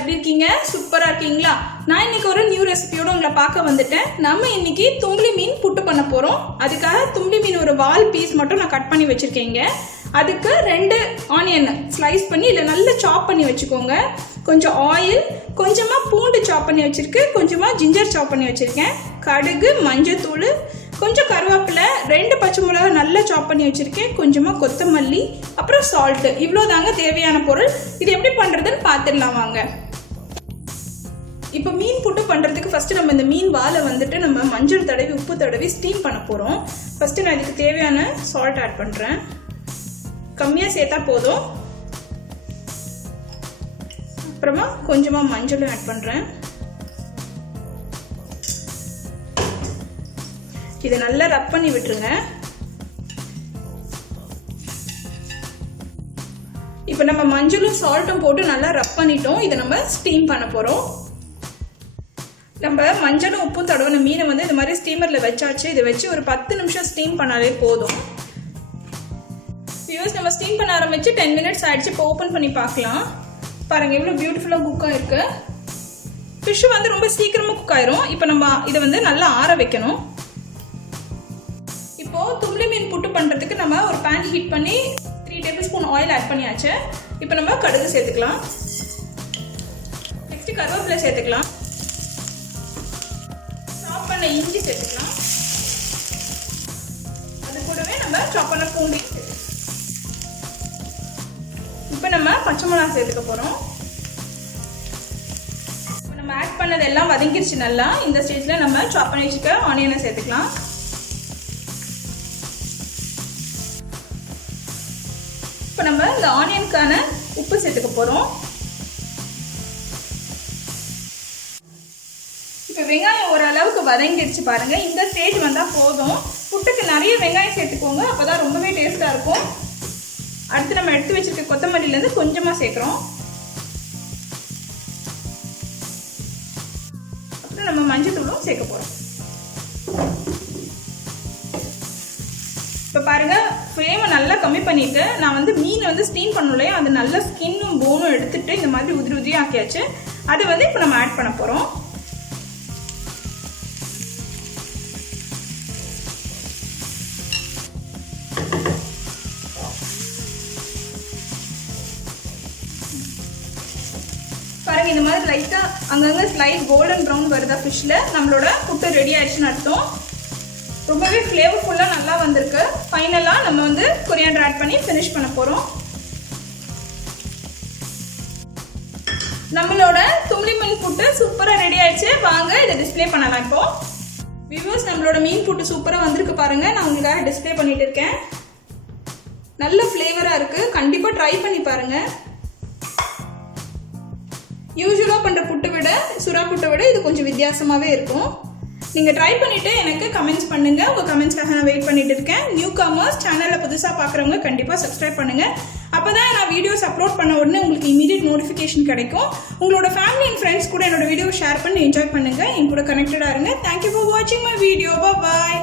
எப்படி இருக்கீங்க? சூப்பரா இருக்கீங்களா? நான் இன்னைக்கு ஒரு நியூ ரெசிபியோட உங்களை பார்க்க வந்துட்டேன். நம்ம இன்னைக்கு தும்பி மீன் புட்டு பண்ண போறோம். அதுக்காக தும்பி மீன் ஒரு வால் பீஸ் மட்டும் நான் கட் பண்ணி வச்சிருக்கேங்க. அதுக்கு 2 ஆனியன் ஸ்லைஸ் பண்ணி இல்லை நல்லா சாப் பண்ணி வச்சுக்கோங்க. கொஞ்சம் ஆயில், கொஞ்சமா பூண்டு சாப் பண்ணி வச்சிருக்கேன், கொஞ்சமா ஜிஞ்சர் சாப் பண்ணி வச்சிருக்கேன், கடுகு, மஞ்சத்தூள், கொஞ்சம் கருவேப்பிலை, 2 பச்சை மிளகாய் நல்லா சாப் பண்ணி வச்சிருக்கேன், கொஞ்சமா கொத்தமல்லி, அப்புறம் சால்ட். இவ்வளோதாங்க தேவையான பொருள். இது எப்படி பண்றதுன்னு பார்த்துடலாம் வாங்க. இப்போ மீன் புட்டு பண்ணுறதுக்கு ஃபஸ்ட்டு நம்ம இந்த மீன் வாலை வந்துட்டு நம்ம மஞ்சள் தடவி உப்பு தடவி ஸ்டீம் பண்ண போகிறோம். ஃபஸ்ட்டு நான் இதுக்கு தேவையான சால்ட் ஆட் பண்ணுறேன். கம்மியாக சேர்த்தா போதும். அப்புறமா கொஞ்சமாக மஞ்சளும் ஆட் பண்ணுறேன். இதை நல்லா ரப் பண்ணி விட்டுருங்க. இப்போ நம்ம மஞ்சளும் சால்ட்டும் போட்டு நல்லா ரப் பண்ணிட்டோம். இதை நம்ம ஸ்டீம் பண்ண போகிறோம். நம்ம மஞ்சளும் உப்பும் தடவின மீனை வந்து இந்த மாதிரி ஸ்டீமரில் வச்சாச்சு. இதை வச்சு ஒரு 10 நிமிஷம் ஸ்டீம் பண்ணாலே போதும். வியூஸ், நம்ம ஸ்டீம் பண்ண ஆரம்பிச்சு 10 மினிட்ஸ் ஆயிடுச்சு. இப்போ ஓப்பன் பண்ணி பார்க்கலாம். பாருங்க எவ்வளோ பியூட்டிஃபுல்லாக குக் ஆயிருக்கு. ஃபிஷ் வந்து ரொம்ப சீக்கிரமாக குக் ஆயிரும். இப்போ நம்ம இதை வந்து நல்லா ஆற வைக்கணும். இப்போ தும்பி மீன் புட்டு பண்ணுறதுக்கு நம்ம ஒரு பேன் ஹீட் பண்ணி 3 டேபிள் ஸ்பூன் ஆயில் ஆட் பண்ணியாச்சு. இப்போ நம்ம கடுகு சேர்த்துக்கலாம். நெக்ஸ்ட் கருவேப்பிலை சேர்த்துக்கலாம். சாப் பண்ண இஞ்சி சேர்த்துக்கலாம். அது கூடவே நம்ம சாப் பண்ண பூண்டு. இப்போ நம்ம பச்சை மிளகாய் சேர்த்துக்க போகிறோம். இப்போ நம்ம ஆட் பண்ணது எல்லாம் வதங்கிருச்சு நல்லா. இந்த ஸ்டேஜில் நம்ம சாப் பண்ணி வச்சுக்க ஆனியனை சேர்த்துக்கலாம். இப்போ நம்ம இந்த ஆனியனுக்கான உப்பு சேர்த்துக்க போகிறோம். இப்போ வெங்காயம் ஓரளவுக்கு வதங்கிடுச்சு பாருங்க. இந்த ஸ்டேஜ் வந்தால் போதும். புட்டுக்கு நிறைய வெங்காயம் சேர்த்துக்கோங்க, அப்போதான் ரொம்பவே டேஸ்ட்டாக இருக்கும். அடுத்து நம்ம எடுத்து வச்சிருக்க கொத்தமல்லியிலேருந்து கொஞ்சமாக சேர்க்குறோம். அப்புறம் நம்ம மஞ்சள் தூளும் சேர்க்க போகிறோம். இப்போ பாருங்க, ஃப்ளேமை நல்லா கம்மி பண்ணிட்டு நான் வந்து மீனை வந்து ஸ்டீம் பண்ணலையே, அது நல்ல ஸ்கின்னும் போனும் எடுத்துட்டு இந்த மாதிரி உதிரி உதிரியாக ஆக்கியாச்சு. அதை வந்து இப்போ நம்ம ஆட் பண்ண போகிறோம். பாருங்க, இந்த மாதிரி லைட்டா அங்கங்க ஸ்லைட் கோல்டன் ப்ரௌன் வருதா ஃபிஷ்ல, நம்மளோட புட்டு ரெடி ஆயிடுச்சுன்னு அர்த்தம். ரொம்பவே ஃப்ளேவர்ஃபுல்லா நல்லா வந்திருக்கு. ஃபைனலா நம்ம வந்து கொரியாண்டர் ஆட் பண்ணி ஃபினிஷ் பண்ண போறோம். நம்மளோட தும்பி மீன் புட்டு சூப்பரா ரெடி ஆயிடுச்சு. வாங்க இதை டிஸ்ப்ளே பண்ணலாம். இப்போ வியூவர்ஸ், நம்மளோட மீன் புட்டு சூப்பரா வந்திருக்கு பாருங்க. நான் உங்களுக்காக டிஸ்ப்ளே பண்ணிட்டு இருக்கேன். நல்ல ஃப்ளேவரா இருக்கு. கண்டிப்பா ட்ரை பண்ணி பாருங்க. யூஸ்வலாக பண்ணுற புட்டை விட, சுறா புட்டை விட இது கொஞ்சம் வித்தியாசமாகவே இருக்கும். நீங்கள் ட்ரை பண்ணிவிட்டு எனக்கு கமெண்ட்ஸ் பண்ணுங்கள். உங்கள் கமெண்ட்ஸ்க்காக நான் வெயிட் பண்ணிட்டு இருக்கேன். நியூ கமர்ஸ் சேனலில் புதுசாக பார்க்குறவங்க கண்டிப்பாக சப்ஸ்கிரைப் பண்ணுங்கள். அப்போ தான் நான் வீடியோஸ் அப்லோட் பண்ண உடனே உங்களுக்கு இமீடியட் நோட்டிஃபிகேஷன் கிடைக்கும். உங்களோட ஃபேமிலி அண்ட் ஃப்ரெண்ட்ஸ் கூட என்னோட வீடியோ ஷேர் பண்ணி என்ஜாய் பண்ணுங்கள். என் கூட கனெக்டடாக இருங்க. தேங்க்யூ ஃபார் வாட்சிங் மை வீடியோ. பாய்.